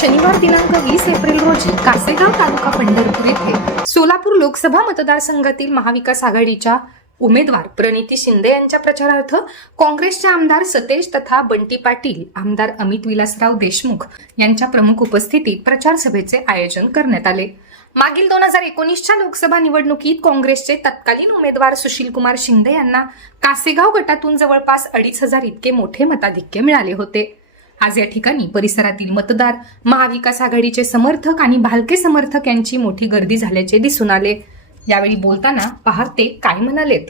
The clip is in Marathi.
शनिवार दिनांक वीस एप्रिल रोजी कासेगाव तालुका पंढरपूर येथे सोलापूर लोकसभा मतदारसंघातील महाविकास आघाडीच्या उमेदवार प्रणिती शिंदे यांच्या प्रचारार्थ काँग्रेसचे आमदार सतेज तथा बंटी पाटील आमदार अमित विलासराव देशमुख यांच्या प्रमुख उपस्थितीत प्रचार सभेचे आयोजन करण्यात आले. मागील दोन हजार एकोणीसच्या लोकसभा निवडणुकीत काँग्रेसचे तत्कालीन उमेदवार सुशील कुमार शिंदे यांना कासेगाव गटातून जवळपास अडीच हजार इतके मोठे मताधिक्य मिळाले होते. आज या ठिकाणी परिसरातील मतदार महाविकास आघाडीचे समर्थक आणि भालके समर्थक यांची मोठी गर्दी झाल्याचे दिसून आले. यावेळी बोलताना पहार ते काय म्हणालेत?